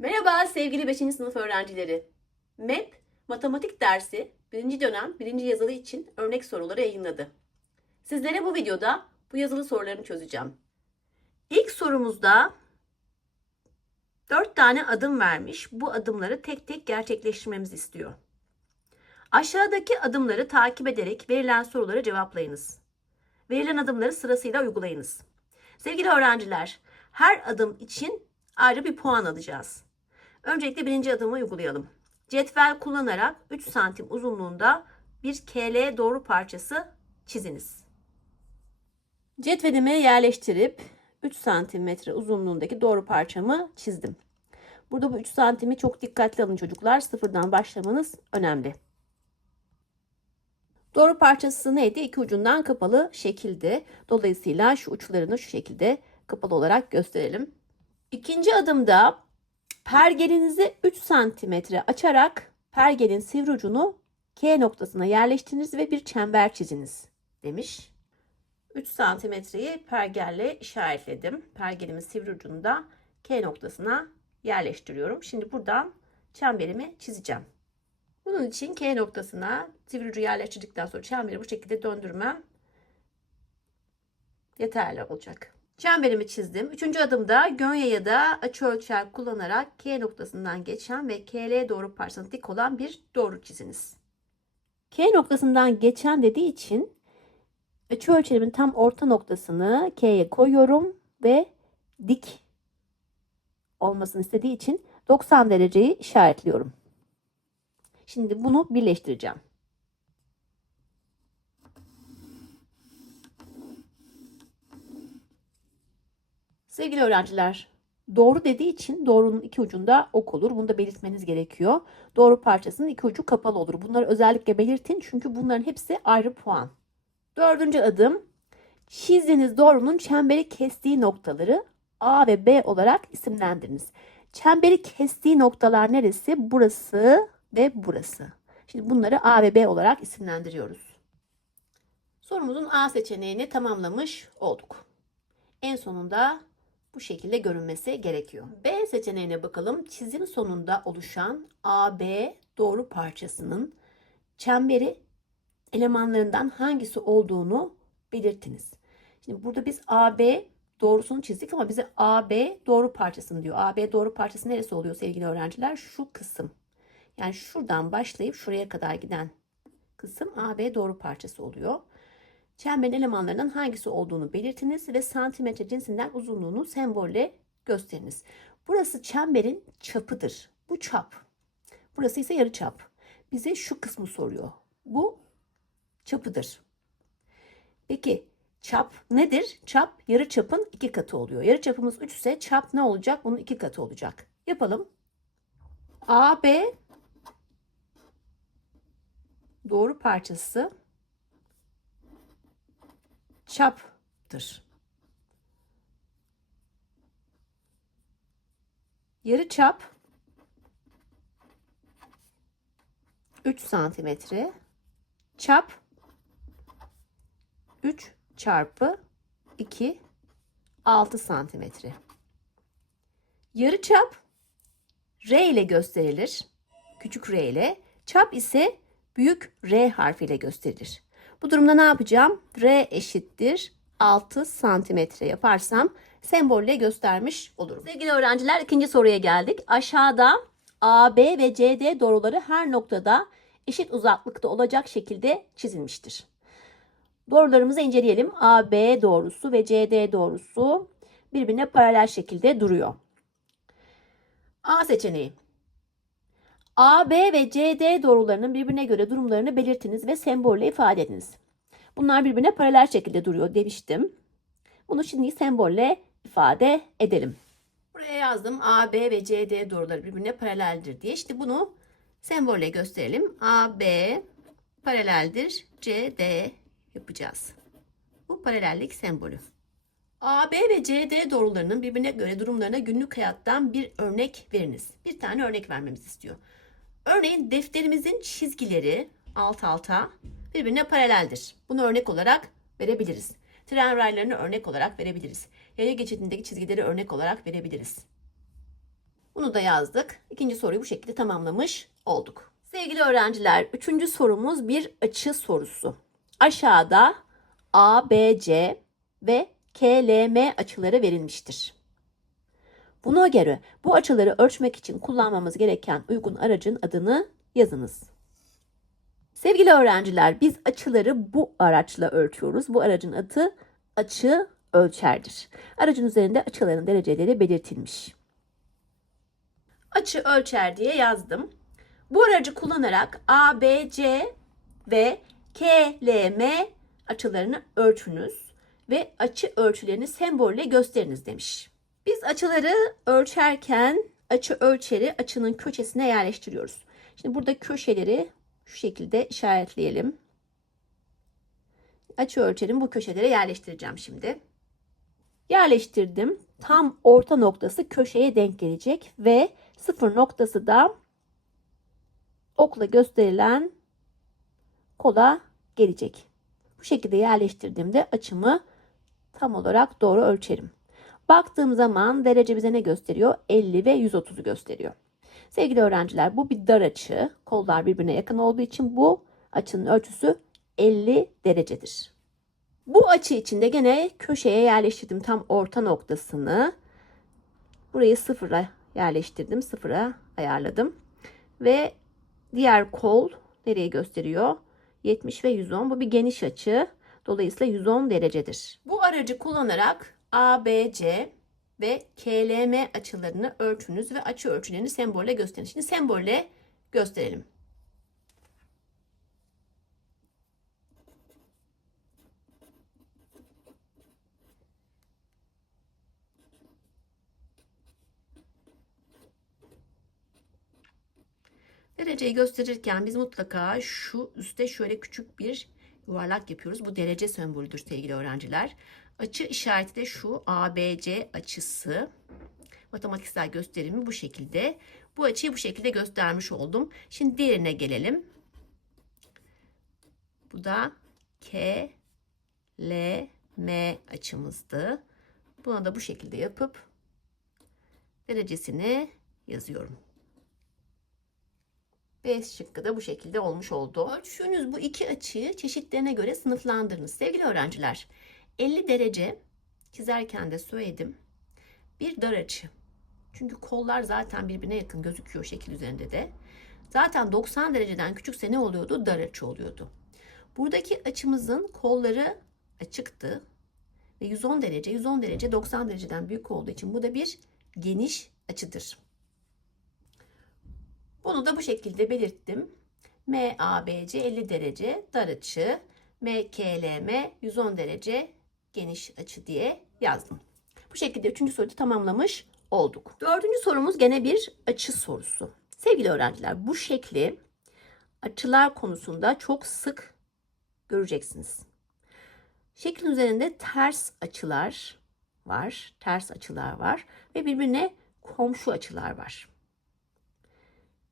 Merhaba sevgili 5. sınıf öğrencileri. MEP matematik dersi 1. dönem 1. yazılı için örnek soruları yayınladı. Sizlere bu videoda bu yazılı sorularını çözeceğim. İlk sorumuzda 4 tane adım vermiş. Bu adımları tek tek gerçekleştirmemizi istiyor. Aşağıdaki adımları takip ederek verilen soruları cevaplayınız. Verilen adımları sırasıyla uygulayınız. Sevgili öğrenciler, her adım için ayrı bir puan alacağız. Öncelikle birinci adımı uygulayalım. Cetvel kullanarak 3 santim uzunluğunda bir KL doğru parçası çiziniz. Cetvelimi yerleştirip 3 santimetre uzunluğundaki doğru parçamı çizdim. Burada bu 3 santimi çok dikkatli alın çocuklar. Sıfırdan başlamanız önemli. Doğru parçası neydi? İki ucundan kapalı şekilde. Dolayısıyla şu uçlarını şu şekilde kapalı olarak gösterelim. İkinci adımda pergelinizi 3 santimetre açarak pergelin sivri ucunu K noktasına yerleştiriniz ve bir çember çiziniz demiş. 3 santimetreyi pergelle işaretledim. Pergelimin sivri ucunu da K noktasına yerleştiriyorum. Şimdi buradan çemberimi çizeceğim. Bunun için K noktasına sivri ucu yerleştirdikten sonra çemberi bu şekilde döndürmem yeterli olacak. Çemberimi çizdim. Üçüncü adımda gönye ya da açıölçer kullanarak K noktasından geçen ve KL doğru parçasına dik olan bir doğru çiziniz. K noktasından geçen dediği için açıölçerimin tam orta noktasını K'ye koyuyorum ve dik olmasını istediği için 90 dereceyi işaretliyorum. Şimdi bunu birleştireceğim. Sevgili öğrenciler, doğru dediği için doğrunun iki ucunda ok olur. Bunu da belirtmeniz gerekiyor. Doğru parçasının iki ucu kapalı olur. Bunları özellikle belirtin çünkü bunların hepsi ayrı puan. Dördüncü adım, çizdiğiniz doğrunun çemberi kestiği noktaları A ve B olarak isimlendiriniz. Çemberi kestiği noktalar neresi? Burası ve burası. Şimdi bunları A ve B olarak isimlendiriyoruz. Sorumuzun A seçeneğini tamamlamış olduk. En sonunda bu şekilde görünmesi gerekiyor. B seçeneğine bakalım. Çizim sonunda oluşan AB doğru parçasının çemberi elemanlarından hangisi olduğunu belirtiniz. Şimdi burada biz AB doğrusunu çizdik ama bize AB doğru parçasını diyor. AB doğru parçası neresi oluyor sevgili öğrenciler? Şu kısım. Yani şuradan başlayıp şuraya kadar giden kısım AB doğru parçası oluyor. Çemberin elemanlarından hangisi olduğunu belirtiniz ve santimetre cinsinden uzunluğunu sembolle gösteriniz. Burası çemberin çapıdır. Bu çap. Burası ise yarı çap. Bize şu kısmı soruyor. Bu çapıdır. Peki çap nedir? Çap yarı çapın iki katı oluyor. Yarı çapımız 3 ise çap ne olacak? Bunun iki katı olacak. Yapalım. AB doğru parçası çaptır. Yarı çap 3 santimetre. Çap 3 çarpı 2 6 santimetre. Yarı çap R ile gösterilir. Küçük R ile. Çap ise büyük R harfiyle gösterilir. Bu durumda ne yapacağım? R eşittir 6 santimetre yaparsam sembolle göstermiş olurum. Sevgili öğrenciler ikinci soruya geldik. Aşağıda AB ve CD doğruları her noktada eşit uzaklıkta olacak şekilde çizilmiştir. Doğrularımızı inceleyelim. AB doğrusu ve CD doğrusu birbirine paralel şekilde duruyor. A seçeneği. AB ve CD doğrularının birbirine göre durumlarını belirtiniz ve sembolle ifade ediniz. Bunlar birbirine paralel şekilde duruyor demiştim. Bunu şimdi sembolle ifade edelim. Buraya yazdım AB ve CD doğruları birbirine paraleldir diye. İşte bunu sembolle gösterelim. AB paraleldir CD yapacağız. Bu paralellik sembolü. AB ve CD doğrularının birbirine göre durumlarına günlük hayattan bir örnek veriniz. Bir tane örnek vermemizi istiyor. Örneğin defterimizin çizgileri alt alta birbirine paraleldir. Bunu örnek olarak verebiliriz. Tren raylarını örnek olarak verebiliriz. Yaya geçidindeki çizgileri örnek olarak verebiliriz. Bunu da yazdık. İkinci soruyu bu şekilde tamamlamış olduk. Sevgili öğrenciler, üçüncü sorumuz bir açı sorusu. Aşağıda ABC ve KLM açıları verilmiştir. Buna göre bu açıları ölçmek için kullanmamız gereken uygun aracın adını yazınız. Sevgili öğrenciler, biz açıları bu araçla ölçüyoruz. Bu aracın adı açı ölçerdir. Aracın üzerinde açıların dereceleri belirtilmiş. Açı ölçer diye yazdım. Bu aracı kullanarak ABC ve KLM açılarını ölçünüz ve açı ölçülerini sembolle gösteriniz demiş. Biz açıları ölçerken açı ölçeri açının köşesine yerleştiriyoruz. Şimdi burada köşeleri şu şekilde işaretleyelim. Açı ölçerim bu köşelere yerleştireceğim şimdi. Yerleştirdim. Tam orta noktası köşeye denk gelecek ve sıfır noktası da okla gösterilen kola gelecek. Bu şekilde yerleştirdiğimde açımı tam olarak doğru ölçerim. Baktığım zaman derece bize ne gösteriyor? 50 ve 130'u gösteriyor. Sevgili öğrenciler bu bir dar açı. Kollar birbirine yakın olduğu için bu açının ölçüsü 50 derecedir. Bu açı içinde gene köşeye yerleştirdim tam orta noktasını. Burayı sıfıra yerleştirdim. Sıfıra ayarladım. Ve diğer kol nereye gösteriyor? 70 ve 110. Bu bir geniş açı. Dolayısıyla 110 derecedir. Bu aracı kullanarak ABC ve KLM açılarını ölçünüz ve açı ölçülerini sembolle gösterin. Şimdi sembolle gösterelim. Dereceyi gösterirken biz mutlaka şu üstte şöyle küçük bir yuvarlak yapıyoruz. Bu derece sembolüdür sevgili öğrenciler. Açı işareti de şu ABC açısı. Matematiksel gösterimi bu şekilde. Bu açıyı bu şekilde göstermiş oldum. Şimdi diğerine gelelim. Bu da K, L, M açımızdı. Buna da bu şekilde yapıp derecesini yazıyorum. B şıkkı da bu şekilde olmuş oldu. Ölçtüğünüz bu iki açıyı çeşitlerine göre sınıflandırınız. Sevgili öğrenciler, 50 derece çizerken de söyledim. Bir dar açı. Çünkü kollar zaten birbirine yakın gözüküyor şekil üzerinde de. Zaten 90 dereceden küçükse ne oluyordu? Dar açı oluyordu. Buradaki açımızın kolları açıktı. Ve 110 derece, 110 derece 90 dereceden büyük olduğu için bu da bir geniş açıdır. Bunu da bu şekilde belirttim. MABC 50 derece dar açı, MKLM 110 derece geniş açı diye yazdım. Bu şekilde üçüncü soruyu tamamlamış olduk. Dördüncü sorumuz gene bir açı sorusu. Sevgili öğrenciler bu şekli açılar konusunda çok sık göreceksiniz. Şeklin üzerinde ters açılar var, ters açılar var ve birbirine komşu açılar var.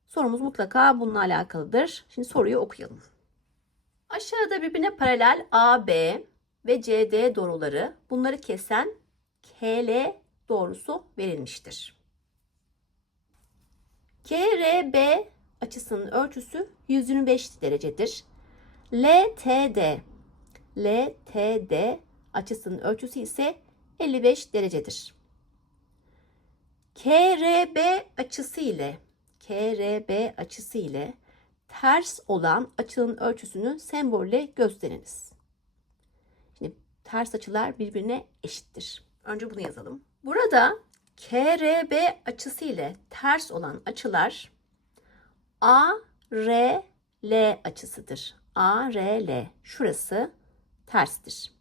Sorumuz mutlaka bununla alakalıdır. Şimdi soruyu okuyalım. Aşağıda birbirine paralel AB ve CD doğruları bunları kesen KL doğrusu verilmiştir. KRB açısının ölçüsü 125 derecedir. LTD LTD açısının ölçüsü ise 55 derecedir. KRB açısı ile KRB açısı ile ters olan açının ölçüsünü sembolle gösteriniz. Ters açılar birbirine eşittir. Önce bunu yazalım. Burada KRB açısı ile ters olan açılar ARL açısıdır. ARL şurası terstir.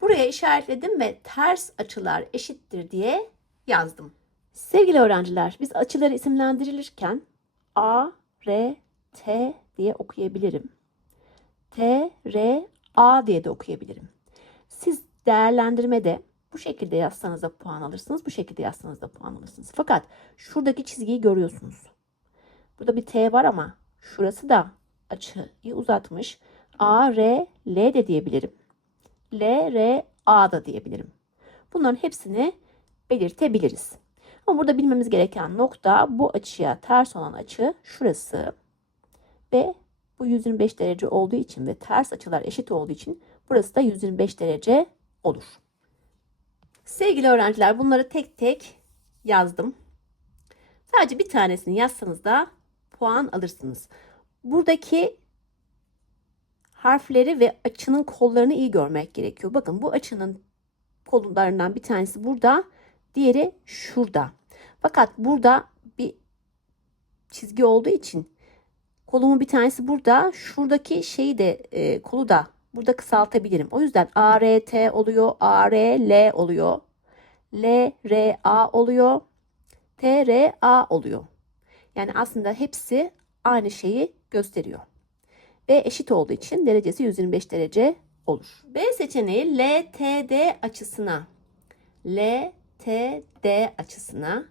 Buraya işaretledim ve ters açılar eşittir diye yazdım. Sevgili öğrenciler, biz açıları isimlendirilirken A, R, T diye okuyabilirim. T, R, A diye de okuyabilirim. Siz değerlendirmede bu şekilde yazsanız da puan alırsınız, bu şekilde yazsanız da puan alırsınız. Fakat şuradaki çizgiyi görüyorsunuz. Burada bir T var ama şurası da açıyı uzatmış. A, R, L de diyebilirim. L, R, A da diyebilirim. Bunların hepsini belirtebiliriz. Ama burada bilmemiz gereken nokta bu açıya ters olan açı şurası ve bu 125 derece olduğu için ve ters açılar eşit olduğu için burası da 125 derece olur. Sevgili öğrenciler bunları tek tek yazdım. Sadece bir tanesini yazsanız da puan alırsınız. Buradaki harfleri ve açının kollarını iyi görmek gerekiyor. Bakın bu açının kollarından bir tanesi burada, diğeri şurada. Fakat burada bir çizgi olduğu için kolumun bir tanesi burada, şuradaki şeyi de e, kolu da burada kısaltabilirim. O yüzden ART oluyor, ARL oluyor, LRA oluyor, TRA oluyor. Yani aslında hepsi aynı şeyi gösteriyor. Ve eşit olduğu için derecesi 125 derece olur. B seçeneği LTD açısına LTD açısına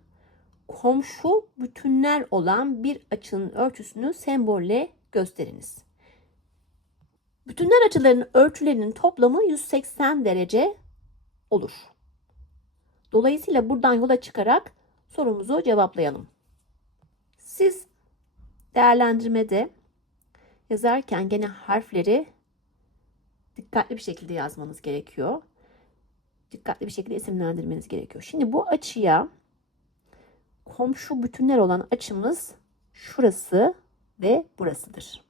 komşu bütünler olan bir açının ölçüsünü sembolle gösteriniz. Bütünler açılarının ölçülerinin toplamı 180 derece olur. Dolayısıyla buradan yola çıkarak sorumuzu cevaplayalım. Siz değerlendirmede yazarken gene harfleri dikkatli bir şekilde yazmanız gerekiyor. Dikkatli bir şekilde isimlendirmeniz gerekiyor. Şimdi bu açıya komşu bütünler olan açımız şurası ve burasıdır.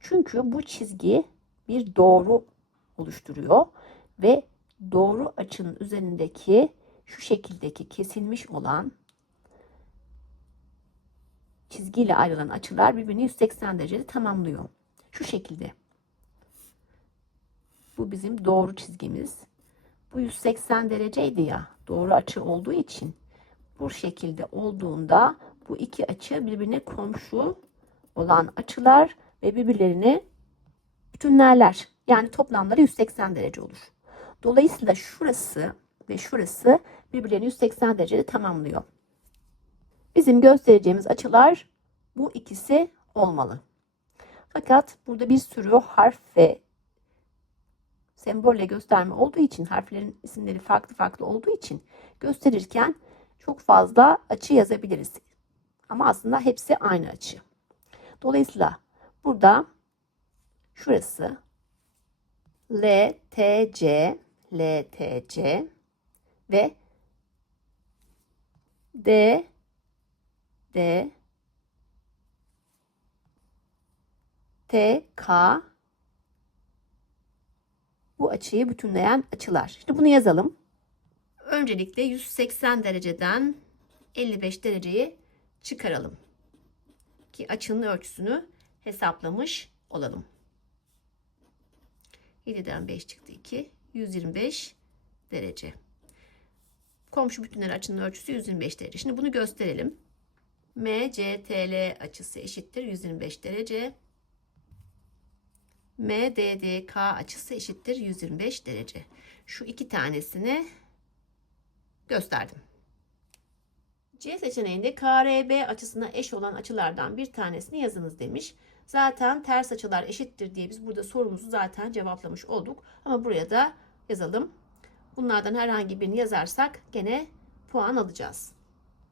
Çünkü bu çizgi bir doğru oluşturuyor ve doğru açının üzerindeki şu şekildeki kesilmiş olan çizgiyle ayrılan açılar birbirini 180 derecede tamamlıyor. Şu şekilde. Bu bizim doğru çizgimiz. Bu 180 dereceydi ya. Doğru açı olduğu için bu şekilde olduğunda bu iki açı birbirine komşu olan açılar ve birbirlerini bütünlerler. Yani toplamları 180 derece olur. Dolayısıyla şurası ve şurası birbirlerini 180 derecede tamamlıyor. Bizim göstereceğimiz açılar bu ikisi olmalı. Fakat burada bir sürü harf ve sembolle gösterme olduğu için harflerin isimleri farklı farklı olduğu için gösterirken çok fazla açı yazabiliriz. Ama aslında hepsi aynı açı. Dolayısıyla burada şurası L, T, C, L, T, C ve D, D, T, K bu açıyı bütünleyen açılar. Şimdi bunu yazalım. Öncelikle 180 dereceden 55 dereceyi çıkaralım. Ki açının ölçüsünü hesaplamış olalım. 7'den 5 çıktı 2. 125 derece. Komşu bütünler açının ölçüsü 125 derece. Şimdi bunu gösterelim. MCTL açısı eşittir 125 derece. MDDK açısı eşittir 125 derece. Şu iki tanesini gösterdim. C seçeneğinde KRB açısına eş olan açılardan bir tanesini yazınız demiş. Zaten ters açılar eşittir diye biz burada sorumuzu zaten cevaplamış olduk. Ama buraya da yazalım. Bunlardan herhangi birini yazarsak gene puan alacağız.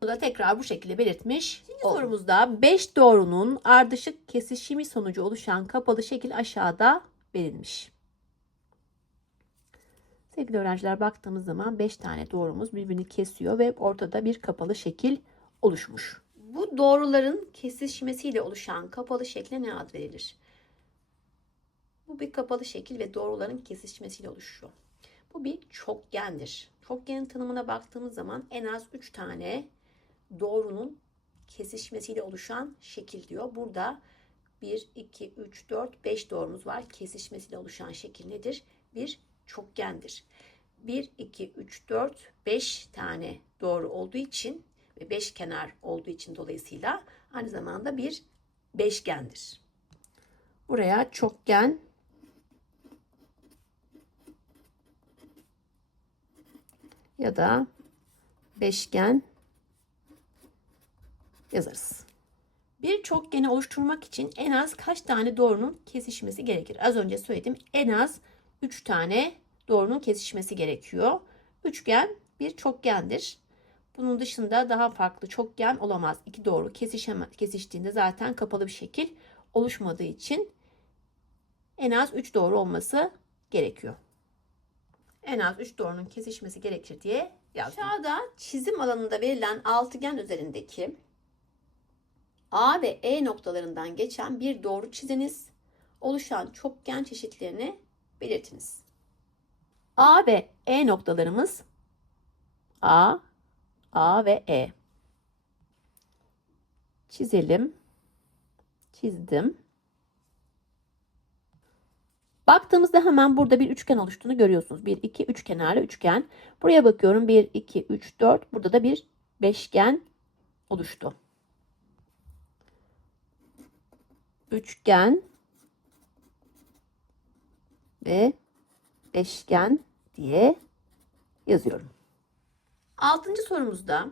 Bunu da tekrar bu şekilde belirtmiş. Şimdi sorumuzda 5 doğrunun ardışık kesişimi sonucu oluşan kapalı şekil aşağıda verilmiş. Sevgili öğrenciler baktığımız zaman 5 tane doğrumuz birbirini kesiyor ve ortada bir kapalı şekil oluşmuş. Bu doğruların kesişmesiyle oluşan kapalı şekle ne ad verilir? Bu bir kapalı şekil ve doğruların kesişmesiyle oluşuyor. Bu bir çokgendir. Çokgenin tanımına baktığımız zaman en az 3 tane doğrunun kesişmesiyle oluşan şekil diyor. Burada 1, 2, 3, 4, 5 doğrumuz var. Kesişmesiyle oluşan şekil nedir? Bir çokgendir. 1, 2, 3, 4, 5 tane doğru olduğu için ve 5 kenar olduğu için dolayısıyla aynı zamanda bir beşgendir. Buraya çokgen ya da beşgen yazarız. Bir çokgeni oluşturmak için en az kaç tane doğrunun kesişmesi gerekir? Az önce söyledim. En az 3 tane doğrunun kesişmesi gerekiyor. Üçgen bir çokgendir. Bunun dışında daha farklı çokgen olamaz. İki doğru kesişemez. Kesiştiğinde zaten kapalı bir şekil oluşmadığı için en az 3 doğru olması gerekiyor. En az 3 doğrunun kesişmesi gerekir diye yazdım. Aşağıda çizim alanında verilen altıgen üzerindeki A ve E noktalarından geçen bir doğru çiziniz. Oluşan çokgen çeşitlerini belirtiniz. A ve E noktalarımız A, A ve E. Çizelim. Çizdim. Baktığımızda hemen burada bir üçgen oluştuğunu görüyorsunuz. 1, 2, 3 kenarlı üçgen. Buraya bakıyorum. 1, 2, 3, 4. Burada da bir beşgen oluştu. Üçgen ve beşgen diye yazıyorum. Altıncı sorumuzda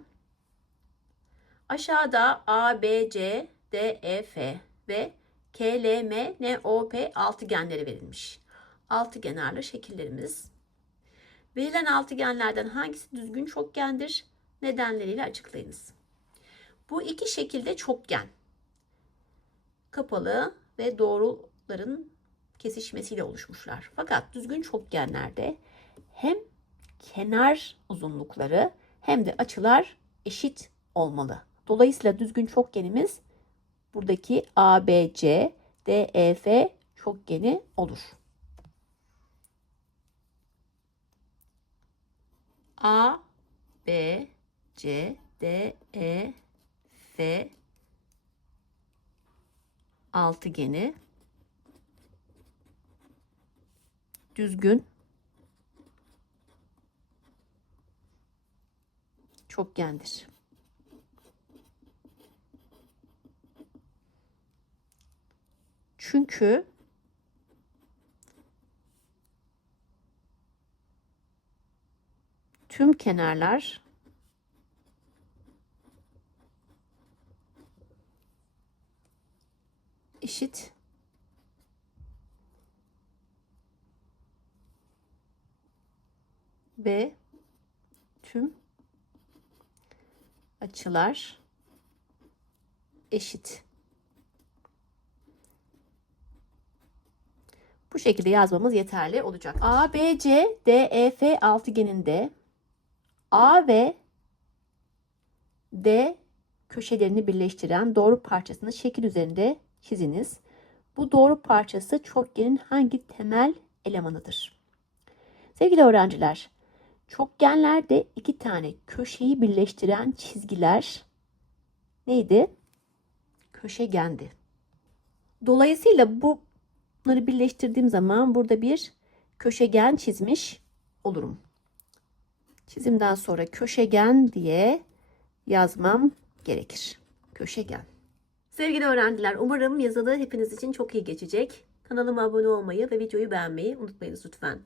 aşağıda A, B, C, D, E, F ve K, L, M, N, O, P altıgenleri verilmiş. Altıgenarlı şekillerimiz. Verilen altıgenlerden hangisi düzgün çokgendir? Nedenleriyle açıklayınız. Bu iki şekilde çokgen. Kapalı ve doğruların kesişmesiyle oluşmuşlar. Fakat düzgün çokgenlerde hem kenar uzunlukları hem de açılar eşit olmalı. Dolayısıyla düzgün çokgenimiz buradaki ABC, DEF çokgeni olur. A, B, C, D, E, F altıgeni düzgün çokgendir. Çünkü tüm kenarlar eşit ve tüm açılar eşit. Bu şekilde yazmamız yeterli olacak. A, B, C, D, E, F altıgeninde A ve D köşelerini birleştiren doğru parçasını şekil üzerinde çiziniz. Bu doğru parçası çokgenin hangi temel elemanıdır? Sevgili öğrenciler, çokgenlerde iki tane köşeyi birleştiren çizgiler neydi? Köşegendi. Dolayısıyla bu bunları birleştirdiğim zaman burada bir köşegen çizmiş olurum. Çizimden sonra köşegen diye yazmam gerekir. Köşegen. Sevgili öğrenciler umarım yazılı hepiniz için çok iyi geçecek. Kanalıma abone olmayı ve videoyu beğenmeyi unutmayınız lütfen.